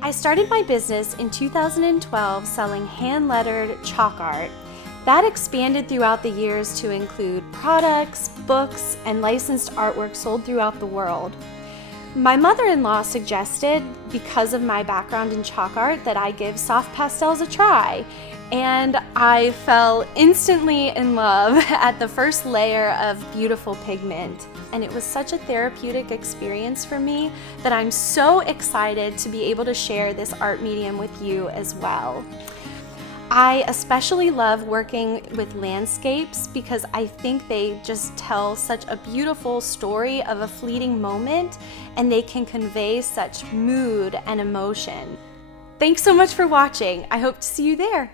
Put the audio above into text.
I started my business in 2012 selling hand-lettered chalk art. That expanded throughout the years to include products, books, and licensed artwork sold throughout the world. My mother-in-law suggested, because of my background in chalk art, that I give soft pastels a try. And I fell instantly in love at the first layer of beautiful pigment. And it was such a therapeutic experience for me that I'm so excited to be able to share this art medium with you as well. I especially love working with landscapes because I think they just tell such a beautiful story of a fleeting moment, and they can convey such mood and emotion. Thanks so much for watching. I hope to see you there.